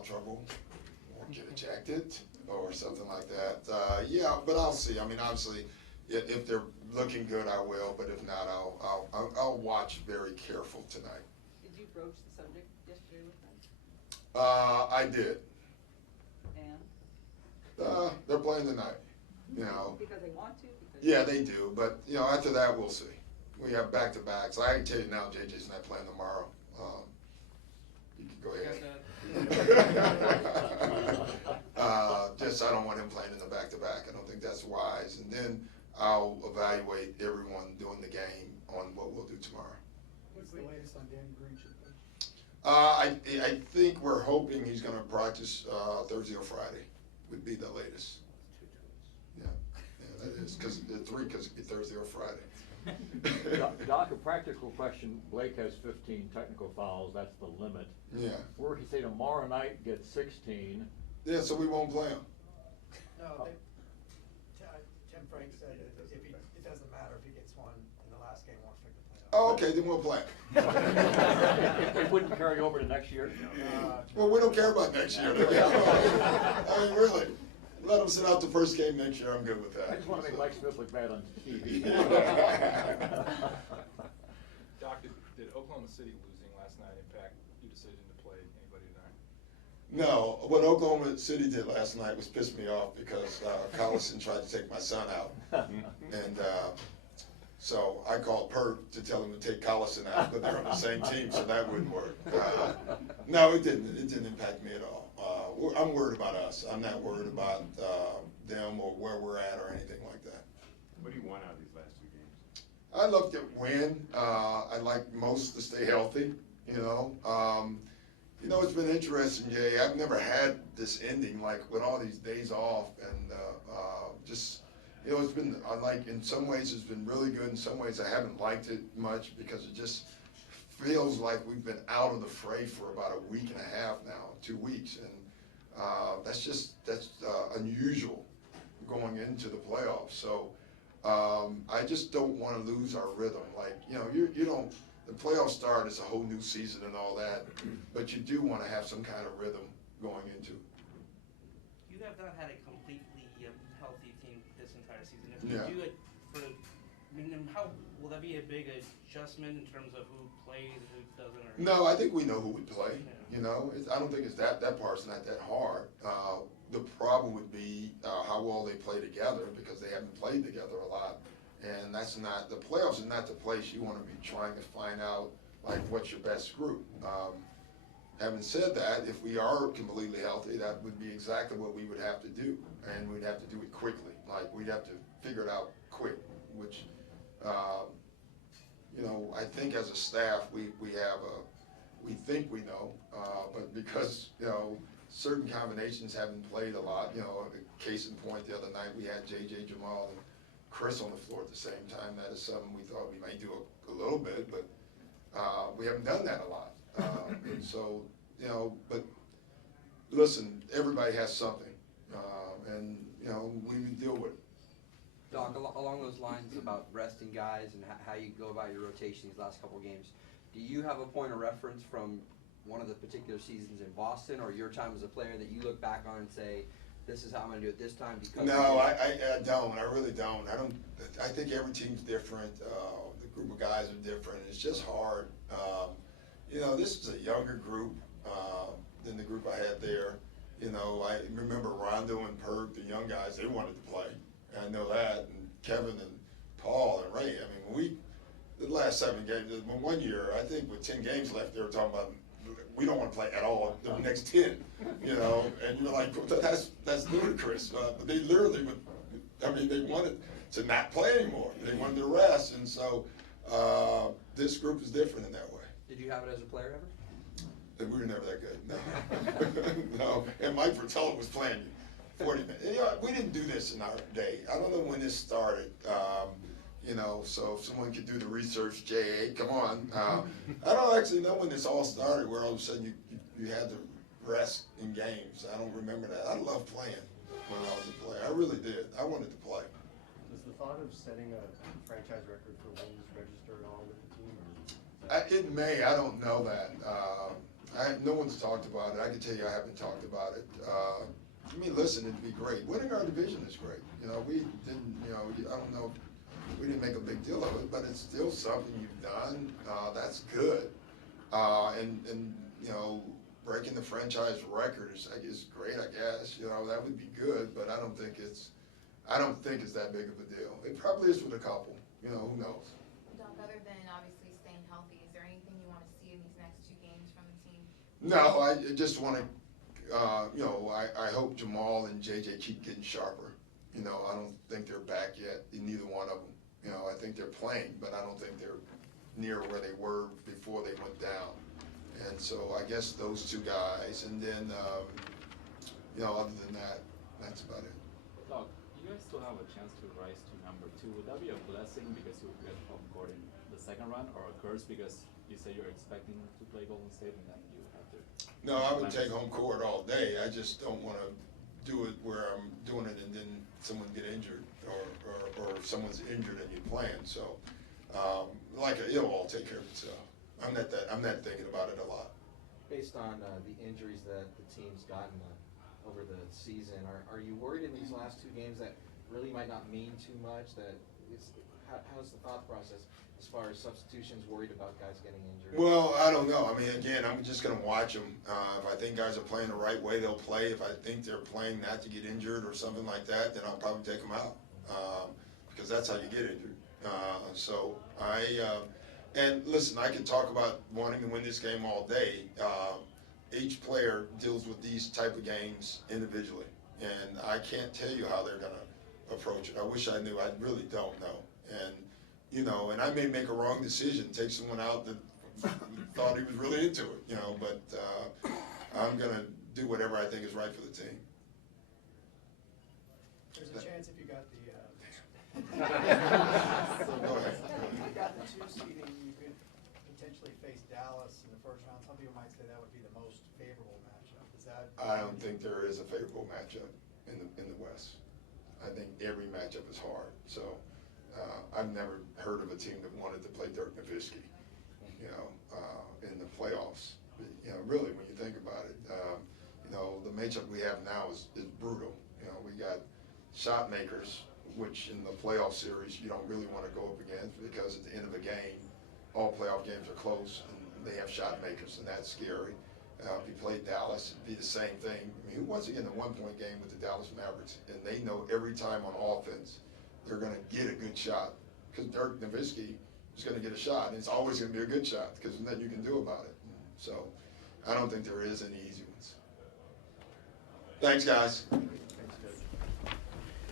foul trouble or get ejected or something like that. Yeah, but I'll see. I mean, obviously, if they're looking good, I will. But if not, I'll watch very careful tonight. Did you broach the subject yesterday with them? I did. And? They're playing tonight. You know. Because they want to? Because Yeah, they do. But you know, after that, we'll see. We have back-to-backs. I can tell you now, JJ's not playing tomorrow. You can go ahead. Just I don't want him playing in the back-to-back. I don't think that's wise. And then I'll evaluate everyone doing the game on what we'll do tomorrow. What's the latest on Danny Green? I think we're hoping he's going to practice Thursday or Friday. Would be the latest. Yeah, that is because the three because it'd be Thursday or Friday. Doc, a practical question. Blake has 15 technical fouls. That's the limit. Yeah. Or he say tomorrow night gets 16. Yeah, so we won't play him. No, Tim Frank said that it doesn't matter if he gets one in the last game, won't affect the playoffs. Oh, okay, then we'll play him. It wouldn't carry over to next year? Well, we don't care about next year. Do we? I mean, really. Let him sit out the first game next year. I'm good with that. I just want to make Mike Smith look bad on TV. Doc, did Oklahoma City losing last night impact your decision to play anybody tonight? No, what Oklahoma City did last night was piss me off because Collison tried to take my son out. And so I called Perk to tell him to take Collison out, but they're on the same team, so that wouldn't work. No, it didn't. It didn't impact me at all. I'm worried about us. I'm not worried about them or where we're at or anything like that. What do you want out of these last two games? I love to win. I'd like most to stay healthy, you know. It's been interesting, Jay. I've never had this ending, like with all these days off and just, it's been, like in some ways it's been really good. In some ways I haven't liked it much because it just feels like we've been out of the fray for about a week and a half now, 2 weeks. And that's unusual going into the playoffs. So I just don't want to lose our rhythm. Like, you don't, the playoffs start is a whole new season and all that, but you do want to have some kind of rhythm going into it. You have not had a completely healthy team this entire season. If Yeah. you do it how will that be a big adjustment in terms of who plays and who doesn't? Or No, I think we know who would play. Yeah. I don't think it's that part's not that hard. The problem would be how well they play together because they haven't played together a lot. And that's not, the playoffs is not the place you want to be trying to find out, like, what's your best group. Having said that, if we are completely healthy, that would be exactly what we would have to do. And we'd have to do it quickly. Like, we'd have to figure it out quick, which, I think as a staff, we think we know, but because, certain combinations haven't played a lot, a case in point, the other night we had JJ, Jamal, and Chris on the floor at the same time. That is something we thought we might do a little bit, but we haven't done that a lot. And so, but listen, everybody has something, and, we deal with it. Doc, along those lines about resting guys and how you go about your rotation these last couple of games, do you have a point of reference from one of the particular seasons in Boston or your time as a player that you look back on and say, this is how I'm going to do it this time? Because no, I don't. I really don't. I think every team's different. The group of guys are different. It's just hard. This is a younger group than the group I had there. I remember Rondo and Perk, the young guys, they wanted to play. I know that. And Kevin and Paul and Ray. I mean, the last 7 games, 1 year, I think with 10 games left, they were talking about, we don't want to play at all the next 10, and you're like, that's ludicrous. But they literally they wanted to not play anymore. They wanted to rest, and so this group is different in that way. Did you have it as a player ever? We were never that good, no. No, and Mike Fratello was playing 40 minutes. We didn't do this in our day. I don't know when this started. So if someone could do the research, J.A., come on. I don't actually know when this all started, where all of a sudden you had to rest in games. I don't remember that. I loved playing when I was a player. I really did. I wanted to play. Does the thought of setting a franchise record for wins register at all with the team? Or It may. I don't know that. No one's talked about it. I can tell you I haven't talked about it. I mean, listen, it'd be great. Winning our division is great. You know, we didn't, you know, I don't know, we didn't make a big deal of it, but it's still something you've done. That's good. And, you know, breaking the franchise record is great, I guess. You know, that would be good, but I don't think it's that big of a deal. It probably is with a couple, you know, who knows? Doc, other than obviously staying healthy, is there anything you want to see in these next 2 games from the team? No, I just want to, you know, I hope Jamal and JJ keep getting sharper. You know, I don't think they're back yet, neither one of them. You know, I think they're playing, but I don't think they're near where they were before they went down. And so I guess those 2 guys, and then, you know, other than that, that's about it. Doc, you guys still have a chance to rise to number 2. Would that be a blessing because you get home court in the second round, or a curse because you say you're expecting to play Golden State and then you have to? No, I would take home court all day. I just don't want to do it where I'm doing it and then someone get injured, or someone's injured and you're playing. So, it'll all take care of itself. I'm not thinking about it a lot. Based on the injuries that the team's gotten over the season, are you worried in these last 2 games that really might not mean too much? How's the thought process as far as substitutions, worried about guys getting injured? Well, I don't know. I mean, again, I'm just going to watch them. If I think guys are playing the right way, they'll play. If I think they're playing not to get injured or something like that, then I'll probably take them out, because that's how you get injured. And listen, I could talk about wanting to win this game all day. Each player deals with these type of games individually, and I can't tell you how they're going to approach it. I wish I knew. I really don't know. And, you know, and I may make a wrong decision, take someone out that thought he was really into it, you know, but I'm going to do whatever I think is right for the team. There's a chance if you got the, So go ahead. if you got the 2 seeding, you could potentially face Dallas in the first round. Some people might say that would be the most favorable matchup. Is that? I don't think there is a favorable matchup in the West. I think every matchup is hard. So I've never heard of a team that wanted to play Dirk Nowitzki, you know, in the playoffs. You know, really, when you think about it, you know, the matchup we have now is brutal. You know, we got shot makers, which in the playoff series you don't really want to go up against, because at the end of a game, all playoff games are close and they have shot makers, and that's scary. If you played Dallas, it'd be the same thing. I mean, who wants to get in a 1-point game with the Dallas Mavericks? And they know every time on offense they're going to get a good shot, because Dirk Nowitzki is going to get a shot, and it's always going to be a good shot, because there's nothing you can do about it. So I don't think there is any easy ones. Thanks, guys.